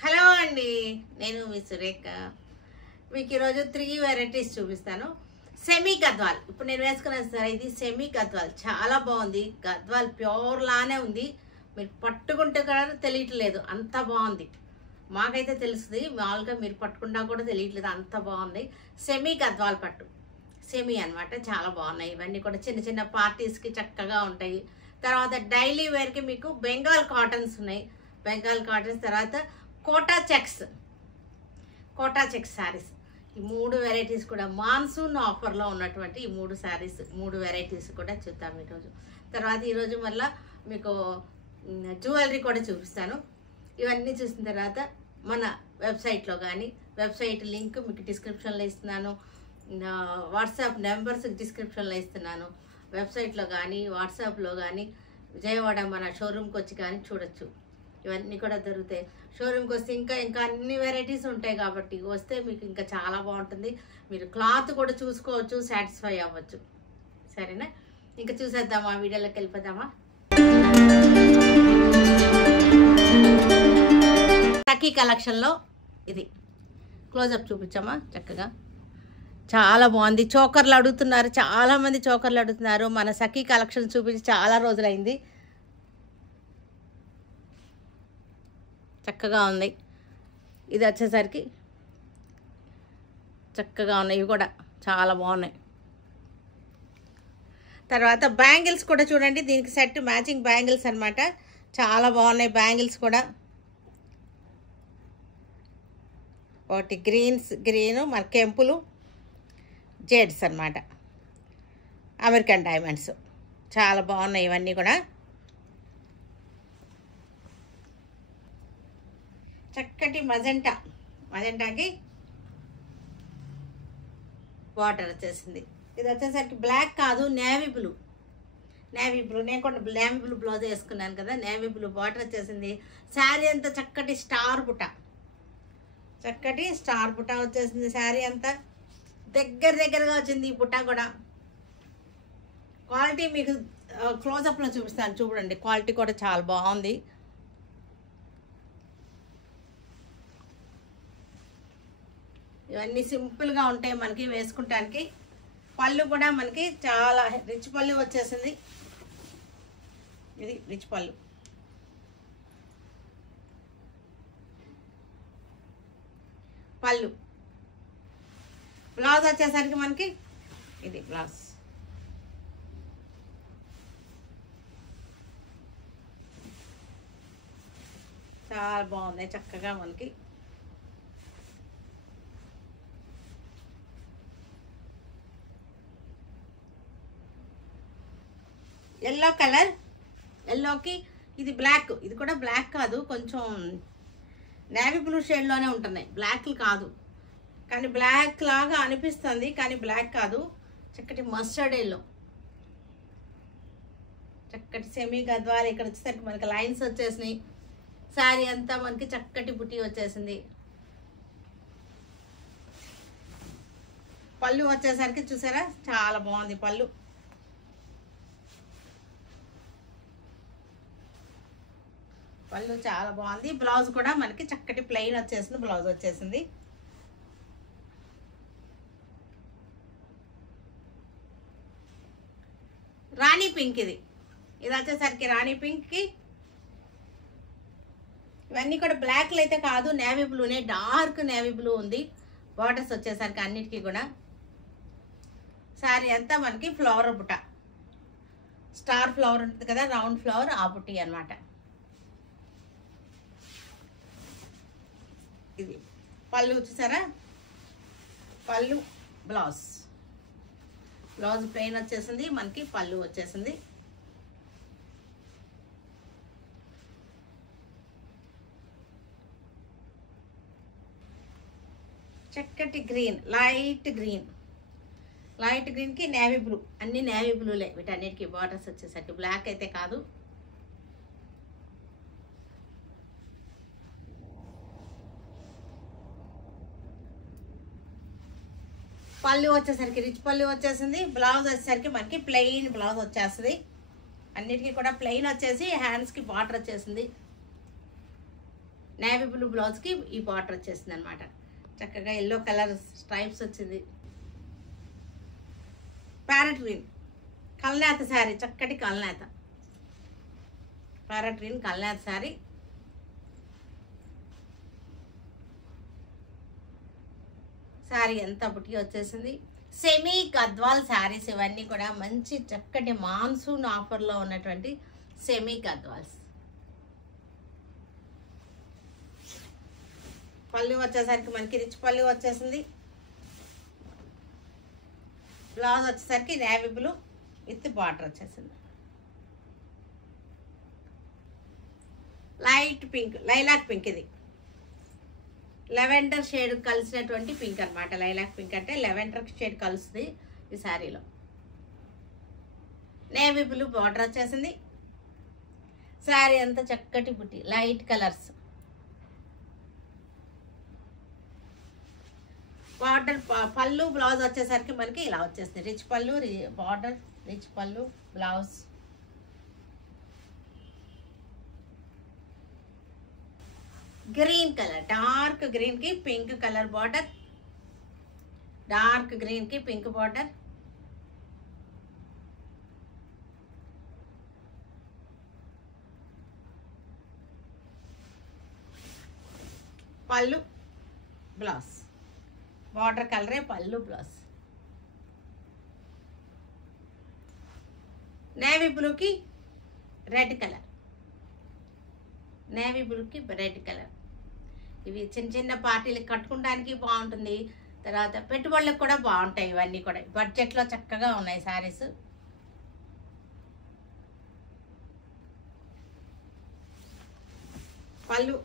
Hello అండి, నేను మీ సురేఖ. మీకు ఈరోజు 3 వెరైటీస్ చూపిస్తాను. సెమీ గద్వాల్. ఇప్పుడు నేను వేసుకున్నాను సార్, ఇది సెమీ గద్వాల్. చాలా బాగుంది. గద్వాల్ ప్యూర్ లానే ఉంది. మీరు పట్టుకుంటే కూడా తెలియట్లేదు, అంత బాగుంది. మాకైతే తెలుస్తుంది, మామూలుగా మీరు పట్టుకున్నా కూడా తెలియట్లేదు, అంత బాగుంది. సెమీ గద్వాల్ పట్టు, సెమీ అనమాట. చాలా బాగున్నాయి. ఇవన్నీ కూడా చిన్న చిన్న పార్టీస్కి చక్కగా ఉంటాయి. తర్వాత డైలీ వేర్కి మీకు బెంగాల్ కాటన్స్ ఉన్నాయి. బెంగాల్ కాటన్స్, తర్వాత కోటా చెక్స్ శారీస్. ఈ 3 వెరైటీస్ కూడా మాన్సూన్ ఆఫర్లో ఉన్నటువంటి ఈ 3 శారీస్, 3 వెరైటీస్ కూడా చూద్దాం ఈరోజు. తర్వాత ఈరోజు మళ్ళీ మీకు జ్యువెలరీ కూడా చూపిస్తాను. ఇవన్నీ చూసిన తర్వాత మన వెబ్సైట్లో కానీ, వెబ్సైట్ లింక్ మీకు డిస్క్రిప్షన్లో ఇస్తున్నాను, వాట్సాప్ నెంబర్స్ డిస్క్రిప్షన్లో ఇస్తున్నాను. వెబ్సైట్లో కానీ వాట్సాప్లో కానీ విజయవాడ మన షోరూమ్కి వచ్చి కానీ చూడొచ్చు. ఇవన్నీ కూడా దొరుకుతాయి. షోరూమ్కి వస్తే ఇంకా అన్ని వెరైటీస్ ఉంటాయి కాబట్టి వస్తే మీకు ఇంకా చాలా బాగుంటుంది. మీరు క్లాత్ కూడా చూసుకోవచ్చు, సాటిస్ఫై అవ్వచ్చు. సరేనా? ఇంకా చూసేద్దామా, వీడియోలోకి వెళ్ళిపోదామా. సఖీ కలెక్షన్లో ఇది క్లోజప్ చూపించామా చక్కగా. చాలా బాగుంది. చోకర్లు అడుగుతున్నారు, చాలామంది చోకర్లు అడుగుతున్నారు. మన సఖీ కలెక్షన్ చూపించి చాలా రోజులైంది. చక్కగా ఉంది. ఇది వచ్చేసరికి చక్కగా ఉన్నాయి. ఇవి కూడా చాలా బాగున్నాయి. తర్వాత బ్యాంగిల్స్ కూడా చూడండి, దీనికి సెట్ మ్యాచింగ్ బ్యాంగిల్స్ అనమాట. చాలా బాగున్నాయి బ్యాంగిల్స్ కూడా. ఒకటి గ్రీను మన కెంపులు, జేడ్స్ అనమాట, అమెరికన్ డైమండ్స్. చాలా బాగున్నాయి ఇవన్నీ కూడా. చక్కటి మజెంటాకి బార్డర్ వచ్చేసింది. ఇది వచ్చేసరికి బ్లాక్ కాదు, నేవీ బ్లూ. నేను కూడా నేవీ బ్లూ బ్లౌజ్ వేసుకున్నాను కదా, నేవీ బ్లూ బార్డర్ వచ్చేసింది. శారీ అంతా చక్కటి స్టార్ బుట్ట వచ్చేసింది. శారీ అంతా దగ్గరగా వచ్చింది. ఈ బుట్ట కూడా క్వాలిటీ మీకు క్లోజప్లో చూపిస్తాను చూడండి. క్వాలిటీ కూడా చాలా బాగుంది. ఇవన్నీ సింపుల్గా ఉంటాయి మనకి వేసుకుంటానికి. పళ్ళు కూడా మనకి చాలా రిచ్ పళ్ళు వచ్చేసింది. ఇది రిచ్ పళ్ళు. బ్లౌజ్ వచ్చేసరికి మనకి ఇది బ్లౌజ్. చాలా బాగుంది. చక్కగా మనకి ఎల్లో కలర్, ఎల్లోకి ఇది బ్లాక్. ఇది కూడా బ్లాక్ కాదు, కొంచెం నేవీ బ్లూ షేడ్లోనే ఉంటున్నాయి, బ్లాక్లు కాదు. కానీ బ్లాక్ లాగా అనిపిస్తుంది, కానీ బ్లాక్ కాదు. చక్కటి మస్టర్డ్ ఎల్లో, చక్కటి సెమీ గద్వాల్. ఇక్కడ వచ్చేసరికి మనకి లైన్స్ వచ్చేసినాయి. శారీ అంతా మనకి చక్కటి బుట్టి వచ్చేసింది. పళ్ళు వచ్చేసరికి చూసారా, చాలా బాగుంది పళ్ళు. చాలా బాగుంది. బ్లౌజ్ కూడా మనకి చక్కటి ప్లెయిన్ వచ్చేసింది, బ్లౌజ్ వచ్చేసింది. రాణి పింక్. ఇది వచ్చేసరికి రాణి పింక్కి ఇవన్నీ కూడా బ్లాక్లు అయితే కాదు, నేవీ బ్లూనే, డార్క్ నేవీ బ్లూ ఉంది. బార్డర్స్ వచ్చేసరికి అన్నిటికీ కూడా. శారీ అంతా మనకి ఫ్లవర్ బుట్ట, స్టార్ ఫ్లవర్ ఉంటుంది కదా, రౌండ్ ఫ్లవర్, ఆ బుట్టి అనమాట. ఇది పళ్ళు చూసారా, పళ్ళు, బ్లౌజ్ ప్లెయిన్ వచ్చేసింది మనకి. పళ్ళు వచ్చేసింది. చక్కటి గ్రీన్, లైట్ గ్రీన్కి నేవీ బ్లూ. అన్ని నేవీ బ్లూలే వీటన్నిటికీ బార్డర్స్ వచ్చేసరికి. బ్లాక్ అయితే కాదు. పళ్ళు వచ్చేసరికి రిచ్ పళ్ళు వచ్చేసింది. బ్లౌజ్ వచ్చేసరికి మనకి ప్లెయిన్ బ్లౌజ్ వచ్చేస్తుంది. అన్నిటికీ కూడా ప్లెయిన్ వచ్చేసి హ్యాండ్స్కి బార్డర్ వచ్చేసింది. నేవీ బ్లూ బ్లౌజ్కి ఈ బార్డర్ వచ్చేసింది అనమాట. చక్కగా ఎల్లో కలర్ స్ట్రైప్స్ వచ్చింది. ప్యారెట్ గ్రీన్ కల్నేత శారీ, చక్కటి కల్నేత ప్యారెట్ గ్రీన్ కల్నేత శారీ. శారీ ఎంత బుట్టి వచ్చేసింది. సెమీ గద్వాల్ శారీస్ ఇవన్నీ కూడా మంచి చక్కటి మాన్సూన్ ఆఫర్లో ఉన్నటువంటి సెమీ గద్వాల్స్. పళ్ళు వచ్చేసరికి మనకి రిచ్ పళ్ళు వచ్చేసింది. బ్లౌజ్ వచ్చేసరికి నేవీ బ్లూ విత్ బార్డర్ వచ్చేసింది. లైట్ పింక్, లైలాక్ పింక్, ఇది లెవెండర్ షేడ్ కలిసినటువంటి పింక్ అనమాట. లైలాక్ పింక్ అంటే లెవెండర్ షేడ్ కలుస్తుంది ఈ శారీలో. నేవీ బ్లూ బార్డర్ వచ్చేసింది. శారీ అంతా చక్కటి బుట్టి లైట్ కలర్స్. బార్డర్ పళ్ళు బ్లౌజ్ వచ్చేసరికి మనకి ఇలా వచ్చేస్తుంది. రిచ్ పళ్ళు, బార్డర్, రిచ్ పళ్ళు, blouse. Green colour, dark green కి pink colour border, dark green కి పింక్ బార్డర్. పళ్ళు బ్లౌజ్, బార్డర్ కలరే పళ్ళు బ్లౌజ్. నేవీ బ్లూకి రెడ్ కలర్, నేవీ బ్లూకి రెడ్ కలర్. ఇవి చిన్న చిన్న పార్టీలకు కట్టుకోవడానికి బాగుంటుంది. తర్వాత పెట్టుబడులకు కూడా బాగుంటాయి. ఇవన్నీ కూడా బడ్జెట్లో చక్కగా ఉన్నాయి శారీస్. పళ్ళు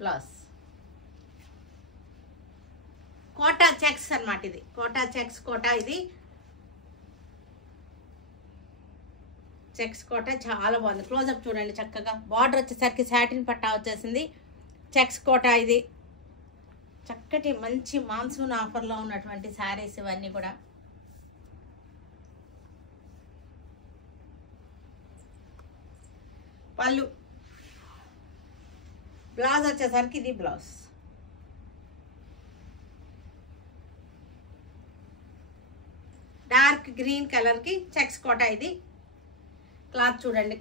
బ్లౌజ్. కోటా చెక్స్ అన్నమాట. ఇది కోటా చెక్స్, కోటా ఇది చెక్స్ కోట చాలా బాగుంది. క్లోజప్ చూడండి చక్కగా. బార్డర్ వచ్చేసరికి సాటిన్ పట్టా వచ్చేసింది. చెక్స్ కోట ఇది చక్కటి మంచి మాన్సూన్ ఆఫర్లో ఉన్నటువంటి శారీస్ ఇవన్నీ కూడా. పళ్ళు బ్లౌజ్ వచ్చేసరికి ఇది బ్లౌజ్. డార్క్ గ్రీన్ కలర్కి చెక్స్ కోట ఇది. క్లాత్ చూడండి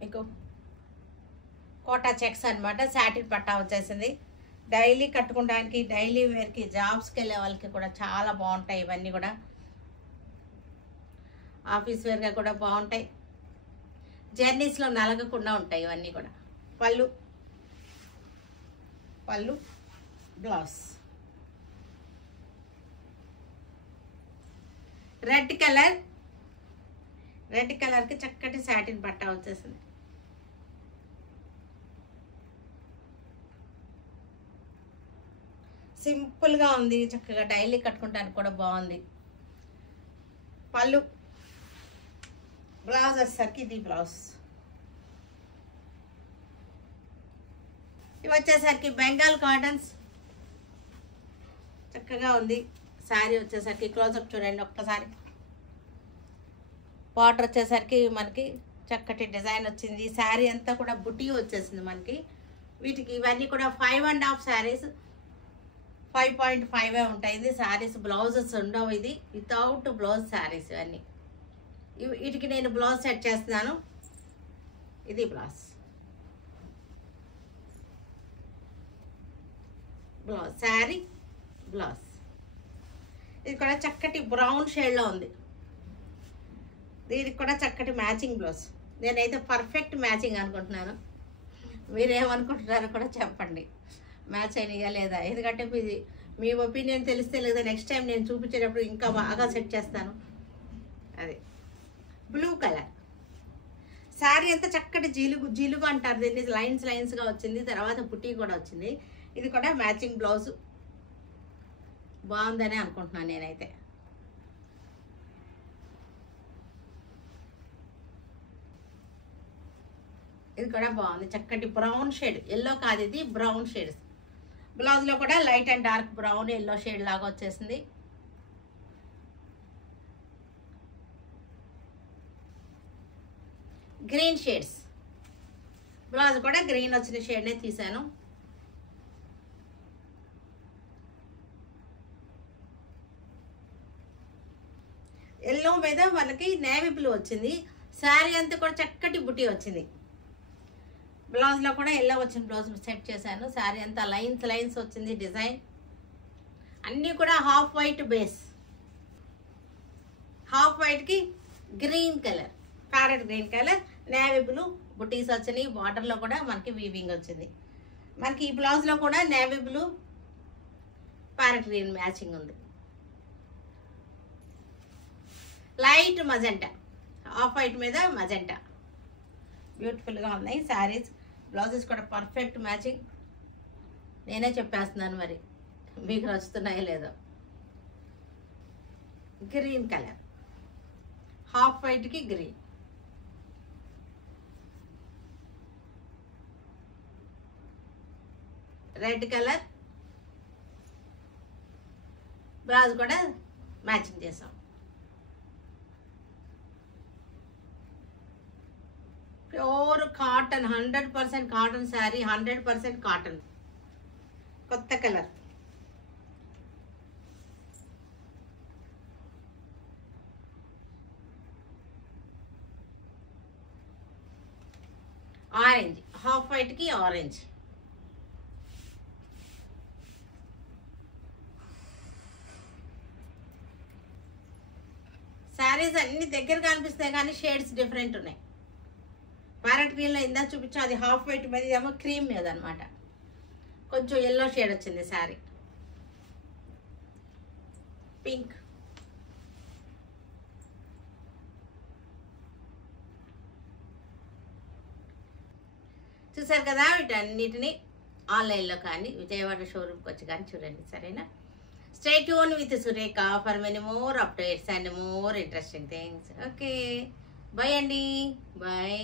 మీకు కోటా చెక్స్ అనమాట. సాటిన్ పట్టా వచ్చేసింది. డైలీ కట్టుకోవడానికి, డైలీ వేర్కి, జాబ్స్కి వెళ్ళే వాళ్ళకి కూడా చాలా బాగుంటాయి ఇవన్నీ కూడా. ఆఫీస్ వేర్గా కూడా బాగుంటాయి. జర్నీస్లో నలగకుండా ఉంటాయి ఇవన్నీ కూడా. పళ్ళు, పళ్ళు బ్లౌజ్. రెడ్ కలర్, రెడ్ కలర్కి చక్కటి సాటిన్ పట్టా వచ్చేసింది. సింపుల్గా ఉంది, చక్కగా డైలీ కట్టుకోవడానికి కూడా బాగుంది. పళ్ళు బ్లౌజ్ వచ్చేసరికి ఇది బ్లౌజ్. ఇవి వచ్చేసరికి బెంగాల్ కాటన్స్, చక్కగా ఉంది. శారీ వచ్చేసరికి క్లోజప్ చూడండి ఒక్కసారి. బార్డర్ వచ్చేసరికి మనకి చక్కటి డిజైన్ వచ్చింది. శారీ అంతా కూడా బుటీ వచ్చేసింది మనకి. వీటికి ఇవన్నీ కూడా 5.5 శారీస్, 5.5 ఉంటాయి శారీస్. బ్లౌజెస్ ఉండవు. ఇది వితౌట్ బ్లౌజ్ శారీస్ ఇవన్నీ. వీటికి నేను బ్లౌజ్ సెట్ చేస్తున్నాను. ఇది బ్లౌజ్, బ్లౌజ్ శారీ బ్లౌజ్. ఇది కూడా చక్కటి బ్రౌన్ షేడ్లో ఉంది. దీనికి కూడా చక్కటి మ్యాచింగ్ బ్లౌజ్. నేనైతే పర్ఫెక్ట్ మ్యాచింగ్ అనుకుంటున్నాను. మీరేమనుకుంటున్నారో కూడా చెప్పండి, మ్యాచ్ అయినాయా లేదా. ఎందుకంటే మీ ఒపీనియన్ తెలిస్తే లేదా నెక్స్ట్ టైం నేను చూపించేటప్పుడు ఇంకా బాగా సెట్ చేస్తాను. అది బ్లూ కలర్ శారీ అంతా చక్కటి జీలుగు అంటారు దీన్ని. లైన్స్గా వచ్చింది. తర్వాత బుట్టి కూడా వచ్చింది. ఇది కూడా మ్యాచింగ్ బ్లౌజ్. బాగుందనే అనుకుంటున్నాను నేనైతే. ఇది కూడా బాగుంది. చక్కటి బ్రౌన్ షేడ్, ఎల్లో కాదు ఇది బ్రౌన్ షేడ్స్. బ్లౌజ్లో కూడా light and dark brown yellow shade లాగా వచ్చేసింది. గ్రీన్ షేడ్స్, బ్లౌజ్ కూడా గ్రీన్ వచ్చిన షేడ్నే తీసాను. ఎల్లో మీద మనకి నేవీ బ్లూ వచ్చింది. శారీ అంతా కూడా చక్కటి బుటీ వచ్చింది. బ్లౌజ్లో కూడా ఎల్లో వచ్చిన బ్లౌజ్ సెట్ చేశాను. శారీ అంతా లైన్స్ లైన్స్ వచ్చింది డిజైన్. అన్నీ కూడా హాఫ్ వైట్ బేస్. హాఫ్ వైట్కి green colour, parrot green colour, navy blue బుటీస్ వచ్చినాయి. బార్డర్లో కూడా మనకి వీవింగ్ వచ్చింది. మనకి ఈ బ్లౌజ్లో కూడా navy blue parrot green matching ఉంది. లైట్ మజెంటా, హాఫ్ వైట్ మీద మజెంటా బ్యూటిఫుల్గా ఉన్నాయి శారీస్. బ్లౌజెస్ కూడా పర్ఫెక్ట్ మ్యాచింగ్. నేనే చెప్పేస్తున్నాను, మరి మీకు నచ్చుతున్నాయో లేదో. గ్రీన్ కలర్, హాఫ్ వైట్కి గ్రీన్. రెడ్ కలర్ బ్లౌజ్ కూడా మ్యాచింగ్ చేసాం. Pure cotton, 100% cotton sari, 100% cotton. కొత్త కలర్, ఆరెంజ్, హాఫ్ వైట్కి ఆరెంజ్. శారీస్ అన్ని దగ్గర కనిపిస్తాయి కానీ షేడ్స్ డిఫరెంట్ ఉన్నాయి. ప్యారెట్ గ్రీన్లో ఇందా చూపించా, అది హాఫ్ వైట్ మీద, ఏమో క్రీమ్ మీద అనమాట. కొంచెం ఎల్లో షేడ్ వచ్చింది శారీ. పింక్, చూసారు కదా. వీటన్నిటిని ఆన్లైన్లో కానీ విజయవాడ షోరూమ్కి వచ్చి కానీ చూడండి, సరేనా? Stay tune with Surekha for many more updates and more interesting things. Okay, bye అండి, బాయ్.